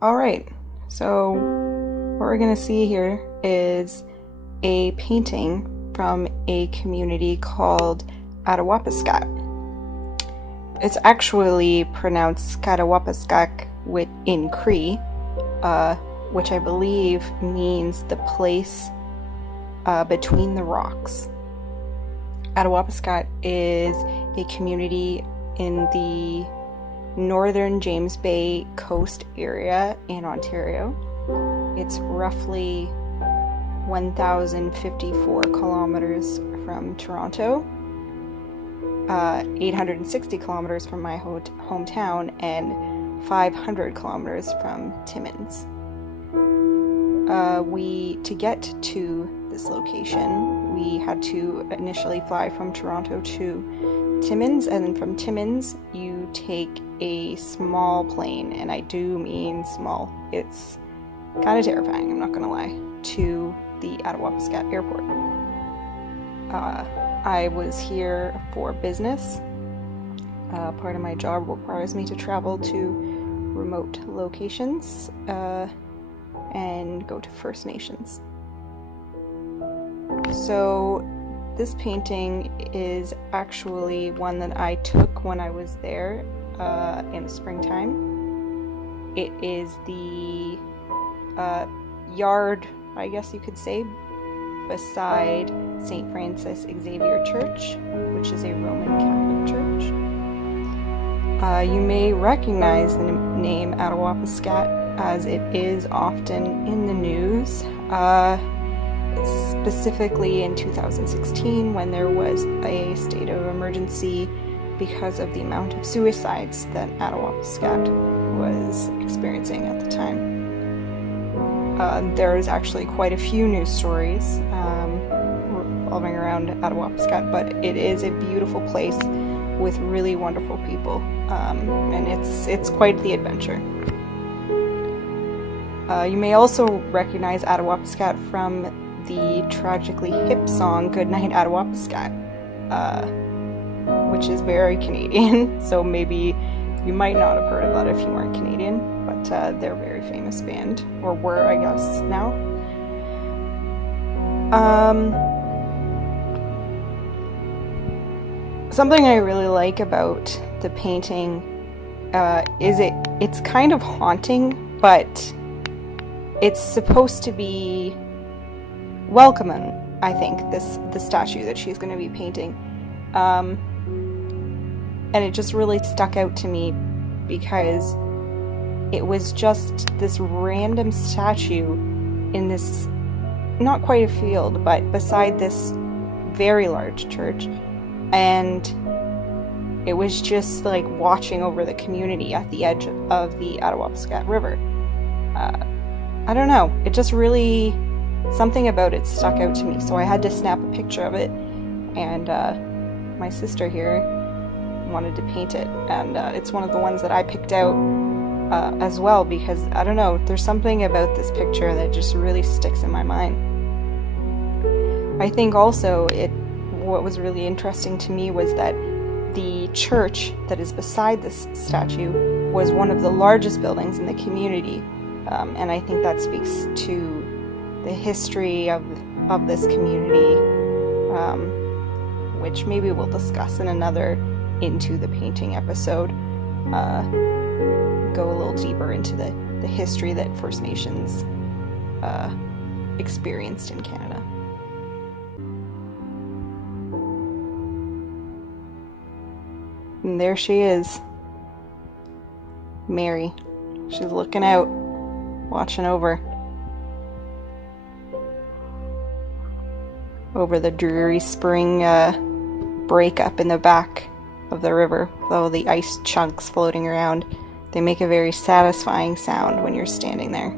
Alright, so what we're going to see here is a painting from a community called Attawapiskat. It's actually pronounced Attawapiskat in Cree, which I believe means the place between the rocks. Attawapiskat is a community in the northern James Bay coast area in Ontario. It's roughly 1,054 kilometers from Toronto, 860 kilometers from my hometown, and 500 kilometers from Timmins. To get to this location, we had to initially fly from Toronto to Timmins, and then from Timmins you take a small plane, and I do mean small. It's kind of terrifying, I'm not gonna lie, to the Attawapiskat airport. I was here for business. Part of my job requires me to travel to remote locations and go to First Nations. So this painting is actually one that I took when I was there in the springtime. It is the yard, I guess you could say, beside St. Francis Xavier Church, which is a Roman Catholic church. You may recognize the name Attawapiskat as it is often in the news, specifically in 2016 when there was a state of emergency because of the amount of suicides that Attawapiskat was experiencing at the time. There's actually quite a few news stories revolving around Attawapiskat, but it is a beautiful place with really wonderful people, and it's quite the adventure. You may also recognize Attawapiskat from the tragically hip song Goodnight Attawapiskat, which is very Canadian, so maybe you might not have heard of that if you weren't Canadian, but they're a very famous band, or were, I guess, now. Something I really like about the painting is it's kind of haunting, but it's supposed to be welcoming, I think, the statue that she's going to be painting. And it just really stuck out to me because it was just this random statue in this, not quite a field, but beside this very large church. And it was just like watching over the community at the edge of the Attawapiskat River. I don't know, it just really, something about it stuck out to me, so I had to snap a picture of it, and my sister here wanted to paint it, and it's one of the ones that I picked out as well, because, I don't know, there's something about this picture that just really sticks in my mind. I think also what was really interesting to me was that the church that is beside this statue was one of the largest buildings in the community, and I think that speaks to the history of this community, which maybe we'll discuss in another Into the Painting episode. Go a little deeper into the history that First Nations experienced in Canada. And there she is, Mary. She's looking out, watching over the dreary spring breakup in the back of the river, with all the ice chunks floating around. They make a very satisfying sound when you're standing there.